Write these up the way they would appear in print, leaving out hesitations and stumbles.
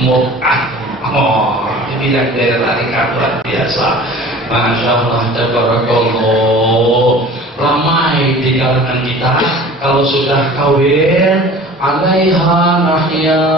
mut'ah. Oh, ini yang dari tarikat luar biasa. Masya Allah, tabarakallah. Ramai di kalangan kita kalau sudah kawin, alaiha nahya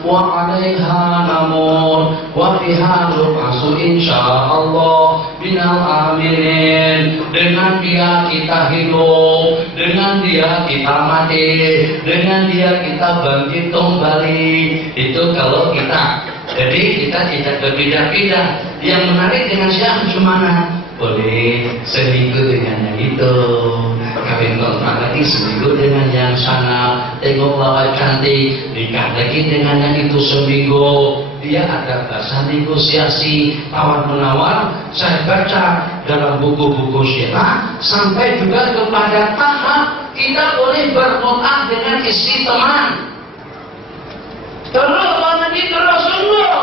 wa alaiha namut wa fiha nub'atsu insyaallah minal aminin. Dengan dia kita hidup, dengan dia kita mati, dengan dia kita bangkit kembali. Itu kalau kita. Jadi kita tidak berpindah-pindah. Yang menarik dengan siapa gimana? Boleh seminggu dengan yang itu, kawin kontrak lagi seminggu dengan yang sana, tengok lawan cantik, nikah lagi dengan yang itu seminggu. Dia ada bahasa negosiasi, tawar menawar. Saya baca dalam buku-buku syiah sampai juga kepada tahap kita boleh bermut'ah dengan istri teman. Terus nanti terus sungguh.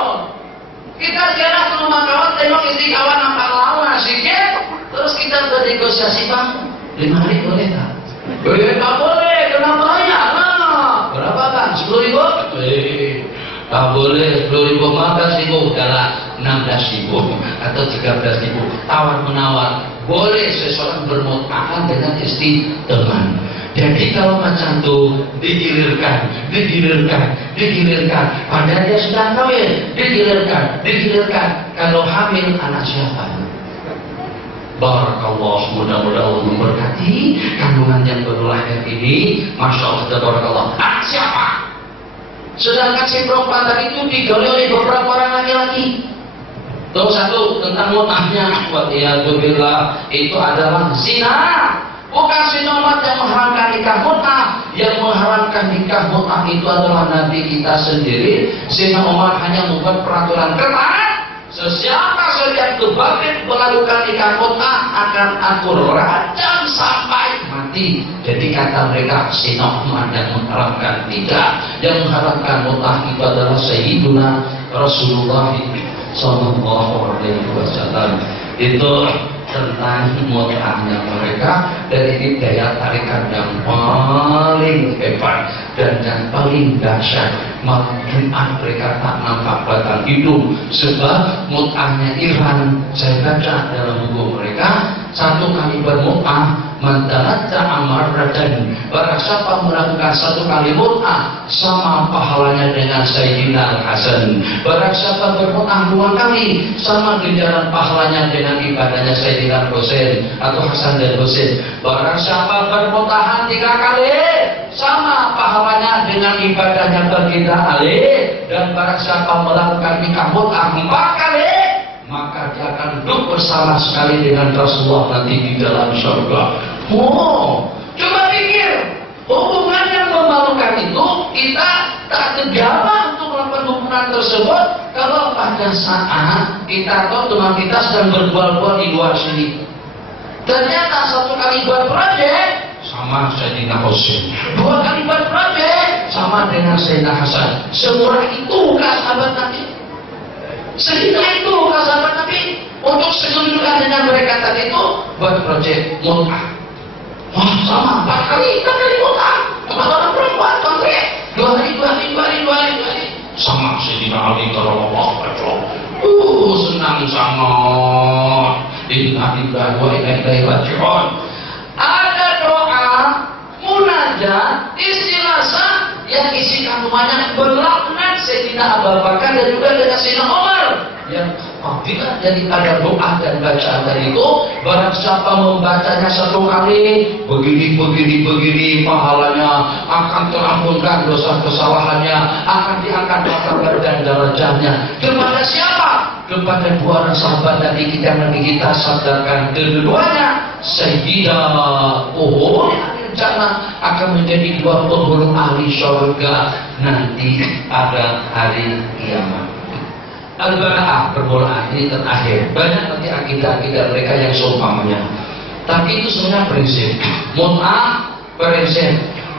Kita jalan ke rumah kawan, tengok istri kawan nampak lama sikit, terus kita bernegosiasi, Bang, 5 hari boleh tak? Tak boleh, kenapa banyak? Berapa Bang? 10.000? Tak boleh, 10.000 15.000, udahlah 16.000 atau 13.000. Tawar menawar, boleh seseorang bermut'ah dengan istri teman. Jadi kalau macam itu digilirkan, padahal dia sudah kawin, digilirkan. Kalau hamil anak siapa? Barakallah, mudah-mudahan Allah memberkati kandungan yang baru lahir ini. Masya Allah, barakallah. Anak siapa? Sedangkan si perempuan tadi itu digauli oleh beberapa orang laki-laki. Tuh satu tentang mut'ahnya, waliyadzubillah, itu adalah zina. Bukan Sayyidina Umar yang mengharamkan nikah mut'ah. Yang mengharamkan nikah mut'ah itu adalah Nabi kita sendiri. Sayyidina Umar hanya membuat peraturan ketat. Sesiapa saja yang berbalik melakukan nikah mut'ah akan aku rajam sampai mati. Jadi kata mereka Sayyidina Umar yang mengharamkan nikah. Yang mengharamkan mut'ah itu adalah Sayyidina Rasulullah Sallallahu Alaihi Wasallam. Itu tentang mut'ahnya mereka. Dan ini daya tarikan yang paling hebat dan yang paling dahsyat. Malam Jumat mereka tak nampak batang hidung. Sebab mut'ahnya Iran, saya baca dalam buku mereka, 1 kali bermut'ah mantanatja amaratan. Barang siapa melakukan 1 kali mut'ah sama pahalanya dengan Sayyidina Hasan. Barang siapa bermut'ah 2 kali sama ganjaran pahalanya dengan ibadahnya Sayyidina Husain atau Hasan dan Husain. Barang siapa bermut'ah 3 kali sama pahalanya dengan ibadahnya baginda Ali. Dan barang siapa melakukan nikah mut'ah 4 kali, maka dia akan duduk bersama sekali dengan Rasulullah nanti di dalam surga. Oh, coba pikir, hubungan yang memalukan itu kita tak gegabah untuk melakukan hubungan tersebut kalau pada saat kita tahu teman kita sedang berbual-bual di luar sini. Ternyata 1 kali buat proyek sama Sayyidina Husain, 2 kali buat proyek sama dengan Sayyidina Hasan. Semurah itu kah sahabat Nabi? Segitu itu kah sahabat Nabi? Untuk sekedudukan dengan mereka tadi itu buat proyek mut'ah. Wah, sama 4 kali mut'ah. Sama orang perempuan konkret 2 hari. Sama Sayyidina Ali radhiyallahu anhu. Senang sangat. Inna lillahi wa inna ilaihi raji'un. Ada doa munajat istighatsah yang isi kandungannya berlaknat Sayyidina Abu Bakar dan juga dengan Sayyidina Umar. Yang apabila daripada doa dan bacaan tadi itu, barang siapa membacanya 1 kali begini pahalanya akan terampunkan dosa kesalahannya, akan diangkat martabat dan derajatnya. Kepada siapa? Kepada 2 orang sahabat Nabi kita yang kita sabdakan keduanya. Sayyidina Uhud rencana akan menjadi 2 penghulu ahli surga nanti pada hari kiamat. Al-Bara'ah, permulaan ini terakhir. Banyak nanti akidah-akidah mereka yang seumpamanya. Tapi itu sebenarnya prinsip. Mut'ah prinsip.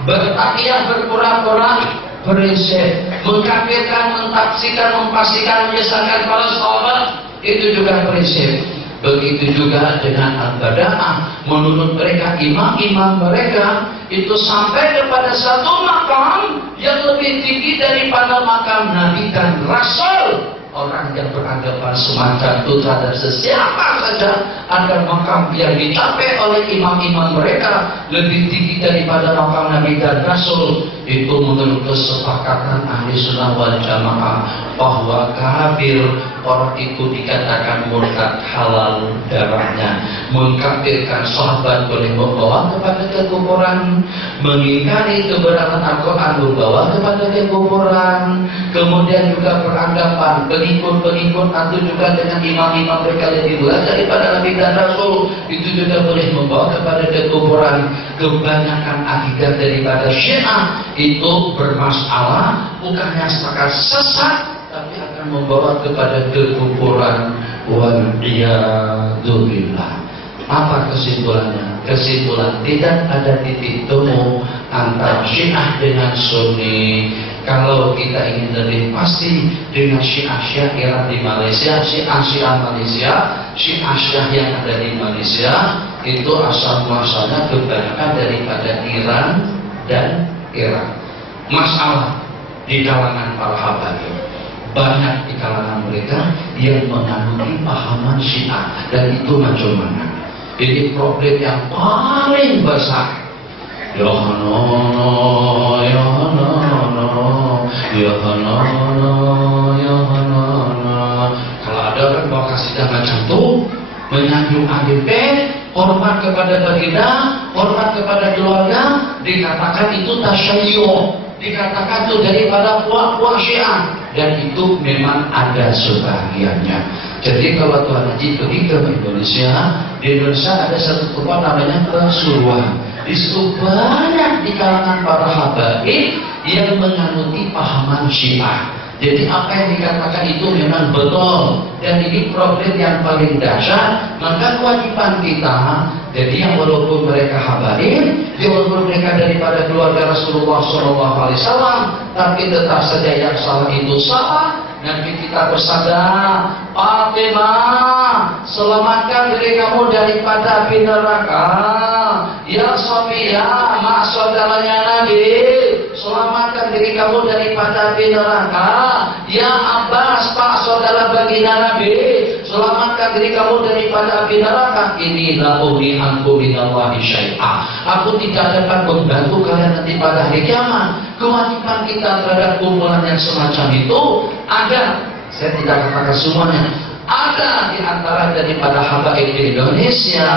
Bertakiyah berpura-pura prinsip. Mengkafirkan, mentafsirkan, mempastikan, menyesatkan para sahabat itu juga prinsip. Begitu juga dengan Al-Bada'ah. Menurut mereka, imam-imam mereka itu sampai kepada satu makam yang lebih tinggi daripada makam Nabi dan Rasul. Orang yang beranggapan semacam itu terhadap sesiapa saja ada makam yang dicapai oleh imam-imam mereka lebih tinggi daripada makam Nabi dan Rasul, itu menurut kesepakatan ahli sunnah wal jamaah bahwa kafir, orang itu dikatakan murtad, halal darahnya. Mengkafirkan sahabat boleh membawa kepada kekufuran, mengingkari kebenaran Al-Quran membawa kepada kekufuran, kemudian juga beranggapan pengikut-pengikut atau juga dengan imam-imam mereka lebih luas daripada Nabi dan Rasul, itu juga boleh membawa kepada kekufuran. Kebanyakan akidah daripada Syiah itu bermasalah, bukannya sekadar sesat, tapi akan membawa kepada kekufuran. Wal-iyadu billah. Apa kesimpulannya? Kesimpulan, tidak ada titik temu antara Syiah dengan Sunni. Kalau kita ingin lebih pasti, dengan Syiah Iran di Malaysia, Syiah Malaysia, Syiah yang ada di Malaysia itu asal muasalnya kebanyakan daripada Iran dan Irak. Masalah di kalangan para habaib, banyak di kalangan mereka yang menganut pahaman Syiah, dan itu macam-macam. Ini problem yang paling besar. Ya Hana, ya Hana, ya Hana, ya Hana. Kalau ada orang bawa kasidah macam itu, menyanjung ADP, hormat kepada baginda, hormat kepada keluarga, dikatakan itu tasyayyu, dikatakan itu daripada puak-puak Syiah, dan itu memang ada sebagiannya. Jadi kalau Tuan Haji pergi ke Indonesia, di Indonesia ada satu tempat namanya Pasuruan. Di situ banyak di kalangan para habaib yang menganuti pahaman Syiah. Jadi apa yang dikatakan itu memang betul, dan ini problem yang paling dahsyat. Maka kewajiban kita, jadi yang walaupun mereka habaib, walaupun mereka daripada keluarga Rasulullah SAW, tapi tetap saja yang salah itu salah. Nanti kita bersabda, Fatimah, selamatkan diri kamu daripada api neraka. Ya Sofia, mak saudaranya Nabi, selamatkan diri kamu daripada api neraka. Ya Abbas, pak saudara baginda Nabi, selamatkan diri kamu daripada api neraka. Ini la ugni ankum minallahi syai'a. Aku tidak dapat membantu kalian nanti pada hari kiamat. Kewajiban kita terhadap kumpulan yang semacam itu ada, saya tidak katakan semuanya, ada di antara daripada habaib di Indonesia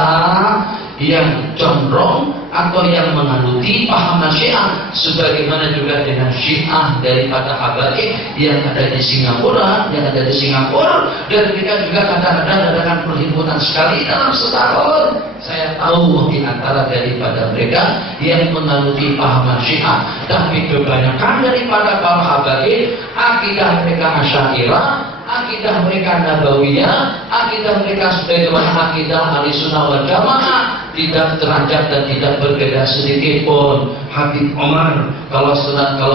yang condong atau yang menganuti pahaman Syiah, sebagaimana juga dengan Syiah daripada habaib yang ada di Singapura, dan mereka juga kadang-kadang adakan perhimpunan sekali dalam setahun. Saya tahu di antara daripada mereka yang menganuti pahaman Syiah, tapi kebanyakan daripada para habaib akidah mereka Asy'ariyah, akidah mereka Nabawiyah, akidah mereka sebagaimana akidah Ahlussunnah wal Jamaah, tidak teranjak dan tidak berbeda sedikit pun. Habib Omar kalau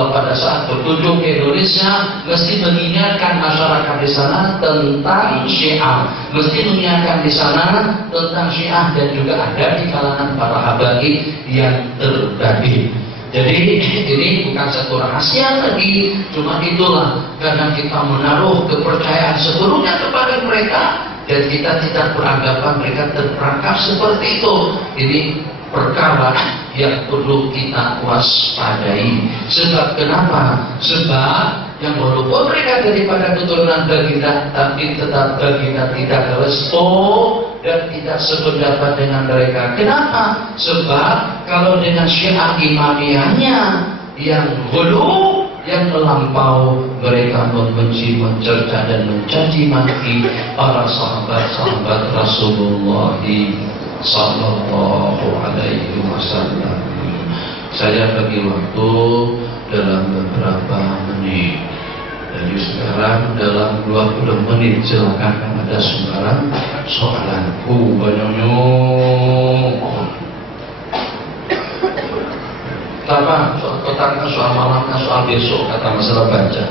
pada saat berkunjung ke Indonesia mesti mengingatkan masyarakat di sana tentang Syiah, mesti mengingatkan di sana tentang Syiah, dan juga ada di kalangan para habaib yang terbagi. Jadi ini bukan satu rahasia lagi, cuma itulah karena kita menaruh kepercayaan sepenuhnya kepada mereka, dan kita tidak beranggapan mereka terperangkap seperti itu. Ini perkara yang perlu kita waspadai. Sebab kenapa? Sebab yang walaupun mereka daripada keturunan baginda, tapi tetap baginda tidak restu dan tidak sependapat dengan mereka. Kenapa? Sebab kalau dengan Syiah imamiyahnya yang hulu, yang melampau, mereka membenci, mencerca dan mencaci maki para sahabat-sahabat Rasulullah Sallallahu Alaihi Wasallam. Saya bagi waktu dalam beberapa menit. Jadi sekarang dalam 20 menit silakan ada sembarang soalan. Banyaknya. Apa? Soal petang, soal malam, soal besok, kata masalah baca.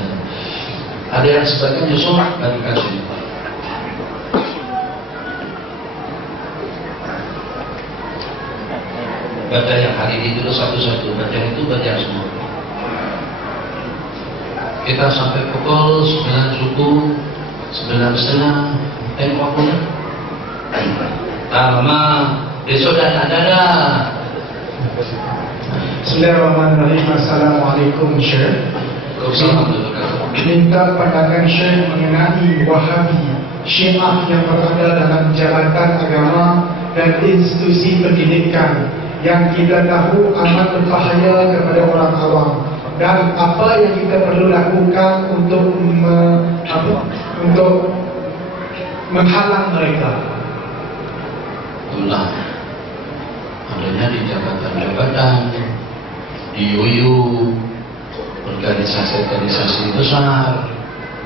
Ada yang sebagian Yusuf dan kasih. Baca yang hari ini dulu satu-satu, baca itu baca semua. Kita sampai pukul 9 subuh, 9:30 waktunya. Lama besok dan ada. Bismillahirrahmanirrahim. Assalamualaikum Syekh. Minta pandangan Syekh mengenai Wahabi, Syiah yang berada dalam jabatan agama dan institusi pendidikan yang kita tahu amat berbahaya kepada orang awam, dan apa yang kita perlu lakukan untuk menghalang mereka. Itulah adanya di jabatan-jabatan, di UU, organisasi-organisasi besar.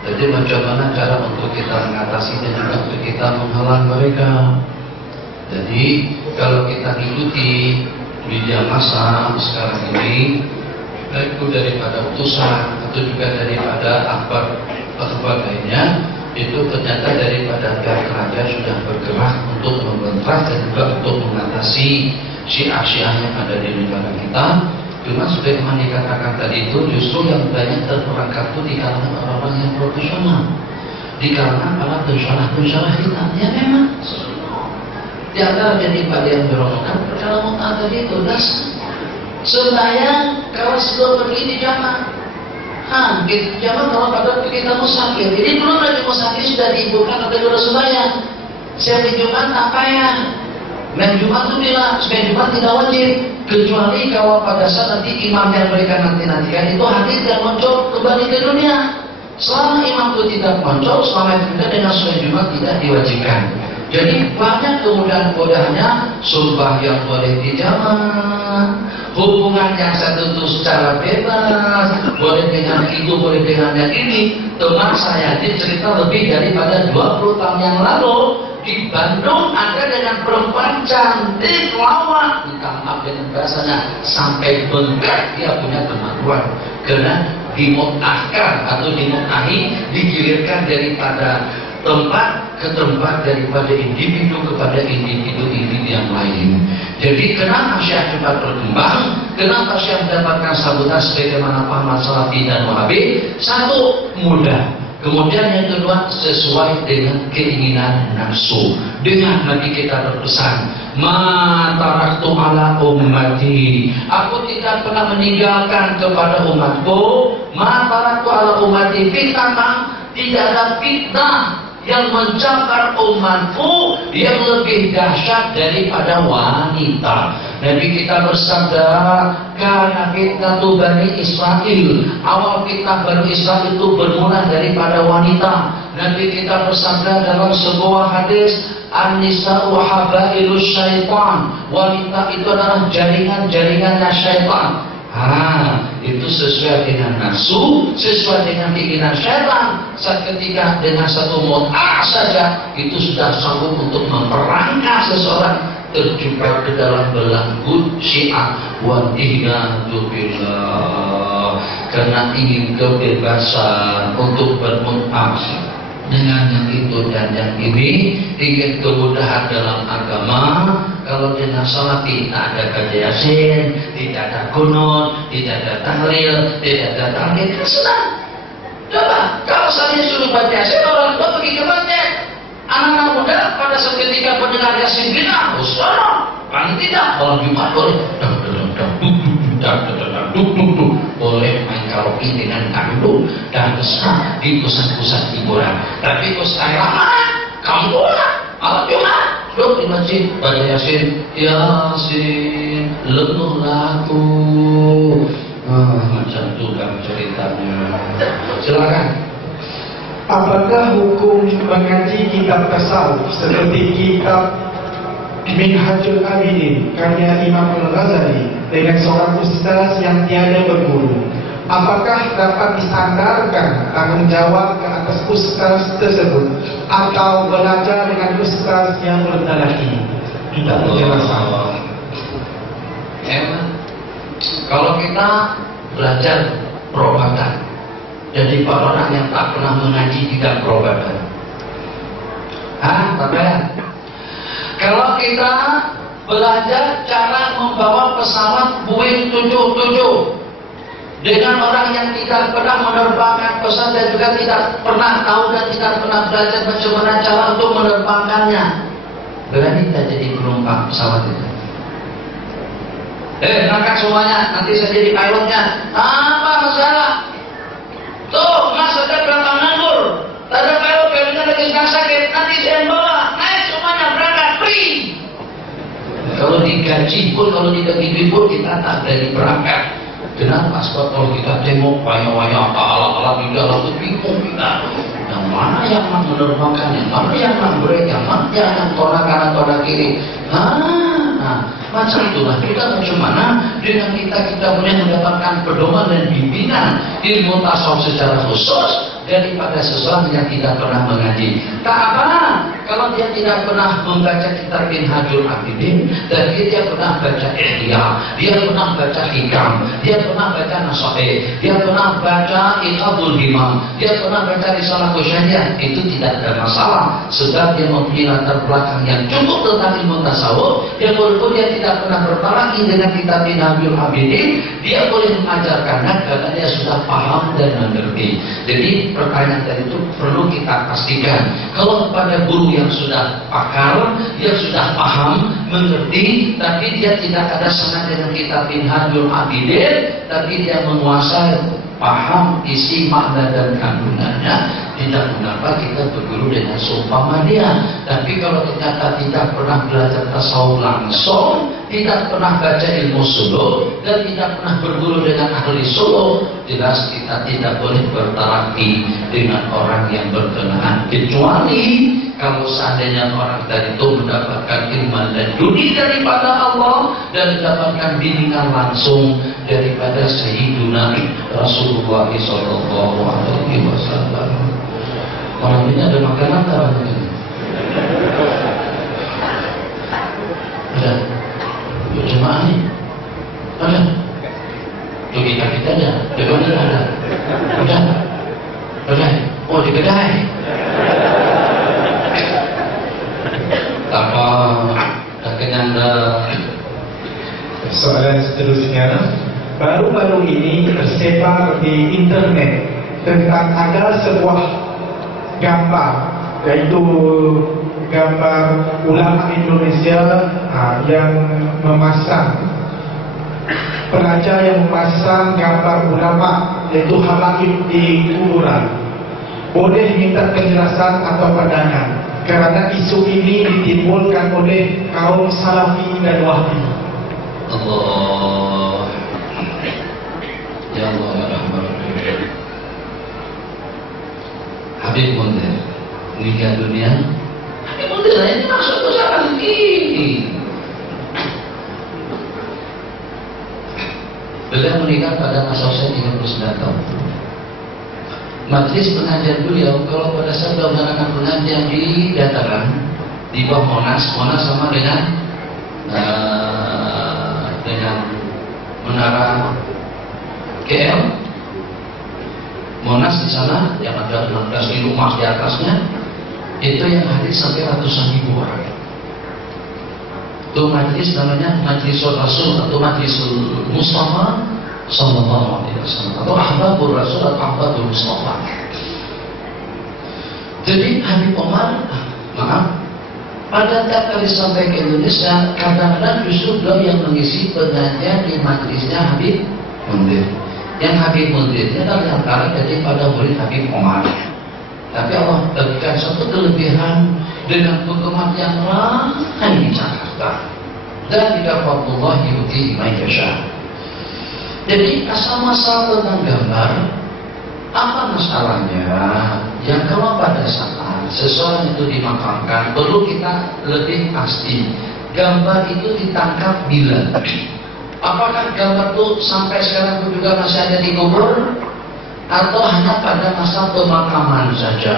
Jadi bagaimana cara untuk kita mengatasinya juga untuk kita menghalang mereka. Jadi kalau kita ikuti media massa sekarang ini, baik itu daripada utusan atau juga daripada akhbar lainnya, itu ternyata daripada pihak kerajaan sudah bergerak untuk membentak dan juga untuk mengatasi syiah-syiah yang ada di negara kita. Cuma sebagaimana dikatakan tadi itu, justru yang banyak terperangkap itu di kalangan orang-orang yang profesional, di kalangan para pensyarah kita. Ya memang di antara jadi pada yang berontak kalau mau tadi itu dasar sebaya kalau sebelum pergi di jamaah. Gitu jamaah kalau pada kita musafir. Jadi belum lagi musafir sudah diibukan oleh Rasulullah. Siapa Jumat apa ya? Dan Jumat itu bilang supaya Jumat tidak wajib, kecuali kalau pada saat nanti imam yang mereka nantikan itu hadir dan muncul kembali ke dunia. Selama imam itu tidak muncul, selama itu tidak dengan sholat Jumat tidak diwajibkan. Jadi banyak kemudahan-kemudahannya, sumpah yang boleh dijamaah, hubungan yang satu itu secara bebas, boleh dengan itu, boleh dengan yang ini. Teman saya cerita lebih daripada 20 tahun yang lalu di Bandung ada dengan perempuan cantik lawak, minta maaf dengan bahasanya sampai bengkak, dia punya kemaluan karena dimutahkan atau dimutahi, digilirkan daripada tempat ke tempat, daripada individu kepada individu yang lain. Jadi kenapa Syiah cepat berkembang? Kenapa Syiah mendapatkan sambutan sebagaimana Ahmad Salafi dan Wahabi? Satu, mudah. Kemudian yang kedua, sesuai dengan keinginan nafsu. Dengan Nabi kita berpesan, ma taraktu ala ummati, aku tidak pernah meninggalkan kepada umatku, ma taraktu ala ummati fitnah, tidak ada fitnah yang mencapai umatku yang lebih dahsyat daripada wanita. Nabi kita bersabda, karena fitnatu Bani Israel, awal fitnah Bani Israel itu bermula daripada wanita. Nabi kita bersabda dalam sebuah hadis, an-nisa'u habailus syaitan, wanita itu adalah jaringan-jaringannya syaitan. Itu sesuai dengan nafsu, sesuai dengan keinginan syaitan. Saat ketika dengan satu mut'ah saja itu sudah sanggup untuk memperangkap seseorang terjebak ke dalam belenggu Syiah. Wa iyadu billah, karena ingin kebebasan untuk bermut'ah dengan yang itu dan yang ini, ingin kemudahan dalam agama. Kalau dengan salat tidak ada baca Yasin, tidak ada kunut, tidak ada tahlil, tidak ada tahmid, senang. Coba kalau saya suruh baca Yasin, orang tua pergi ke masjid. Anak-anak muda pada saat ketika mendengar Yasin bina, paling tidak kalau Jumat boleh boleh main karaoke dengan kandung dan besar di pusat-pusat hiburan. Tapi kalau saya lama, kamu pulang malam Jumat duduk di masjid baca Yasin, Yasin leluhur aku. Macam itu kan ceritanya. Silakan. Apakah hukum mengaji kitab tasawuf seperti kitab Minhajul Abidin karya Imam Al-Ghazali dengan seorang ustaz yang tiada berguru? Apakah dapat disandarkan tanggung jawab ke atas ustaz tersebut atau belajar dengan ustaz yang rendah lagi? Minta penjelasan. Kalau kita belajar perobatan, jadi orang yang tak pernah mengaji tidak perobatan. Tapi kalau kita belajar cara membawa pesawat Boeing 77 dengan orang yang tidak pernah menerbangkan pesawat dan juga tidak pernah tahu dan tidak pernah belajar bagaimana cara untuk menerbangkannya. Berani tidak jadi penumpang pesawat itu? Berangkat semuanya, nanti saya jadi pilotnya. Apa masalah? Tuh, mas saya berangkat nganggur. Ada pilotnya lagi sedang sakit, nanti saya bawa. Naik semuanya berangkat free. Kalau digaji pun, kalau dibagi pun kita tak berani berangkat. Kenapa? Sebab kalau kita tengok banyak-banyak ala-ala di dalam itu bingung kita. Yang mana yang menerbangkan, yang mana yang break, yang mana yang torak kanan, torak kiri. Nah, macam itulah kita bagaimana dengan kita boleh mendapatkan pedoman dan bimbingan ilmu tasawuf secara khusus daripada seseorang yang tidak pernah mengaji. Tak apa, kalau dia tidak pernah membaca kitab Minhajul Abidin, tapi dia pernah baca Ihya, dia pernah baca Hikam, dia pernah baca Nasaih, dia pernah baca Iqadul Himam, dia pernah baca Risalah Qusyai'iyah, itu tidak ada masalah. Sebab dia mempunyai latar belakang yang cukup tentang ilmu tasawuf, yang walaupun dia tidak pernah berpalangi dengan kitab Minhajul Abidin, dia boleh mengajarkannya karena dia sudah paham dan mengerti. Jadi pertanyaan tadi itu perlu kita pastikan. Kalau kepada guru yang sudah pakar, yang sudah paham, mengerti, tapi dia tidak ada sanad dengan kitab Minhajul Abidin, tapi dia menguasai, paham isi makna dan kandungannya, tidak mengapa kita berguru dengan seumpama dia. Tapi kalau ternyata tidak pernah belajar tasawuf langsung, tidak pernah baca ilmu suluk, dan tidak pernah berguru dengan ahli suluk, jelas kita tidak boleh berterapi dengan orang yang berkenaan, kecuali kalau seandainya orang tadi itu mendapatkan ilmu dan dunia daripada Allah dan mendapatkan bimbingan langsung daripada Sayyiduna Rasulullah Sallallahu Alaihi Wasallam. Orang ini ada makanan tak? Ada. Jemaah ini ada. Tuh kita ada. Di mana ada? Ada. Oh di kedai. Apa? Tak kenyang dah. Soalan seterusnya, baru-baru ini tersebar di internet tentang ada sebuah gambar, yaitu gambar ulama Indonesia yang memasang, peraja yang memasang gambar ulama yaitu habaib di kuburan. Boleh minta penjelasan atau pandangan karena isu ini ditimbulkan oleh kaum Salafi dan Wahhabi. Allah, ya Allah, ya Rahman. Habib Mundir meninggal dunia. Habib Mundir ini masuk ke Salafi. Beliau meninggal pada masa usia 39 tahun. Majelis pengajian beliau kalau pada saat beliau melakukan pengajian di dataran di bawah Monas sama dengan menara KL, Monas di sana yang ada 16.000 rumah di atasnya, itu yang hadir sampai ratusan ribu orang. Itu majelis namanya Majelis Rasul atau Majelis Mustafa Sallallahu Alaihi Wasallam atau Ahbabur Rasul atau Ahbabur Mustafa. Jadi Habib Omar, pada saat kali sampai ke Indonesia, kadang-kadang justru beliau yang mengisi pengajian di majelisnya Habib Mundir. Yang Habib Mundirnya adalah antara daripada murid Habib Omar. Tapi Allah berikan satu kelebihan dengan penggemar yang lain di Jakarta. Dan tidak Allah yuti man yasha. Jadi asal masalah tentang gambar, apa masalahnya? Yang kalau pada saat seseorang itu dimakamkan, perlu kita lebih pasti gambar itu ditangkap bila. Apakah gambar itu sampai sekarang pun juga masih ada di kubur, atau hanya pada masa pemakaman saja?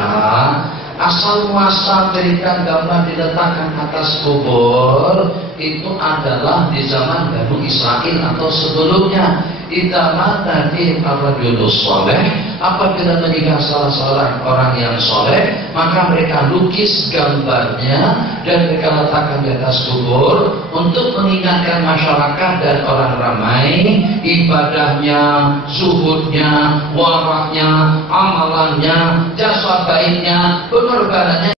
Asal muasal cerita gambar diletakkan atas kubur itu adalah di zaman Bani Israel atau sebelumnya. Idza mata fi ar-rajulus salih apabila menikah salah seorang orang yang soleh, maka mereka lukis gambarnya dan mereka letakkan di atas kubur untuk mengingatkan masyarakat dan orang ramai ibadahnya, zuhudnya, waraknya, amalannya, jasa baiknya, pengorbanannya.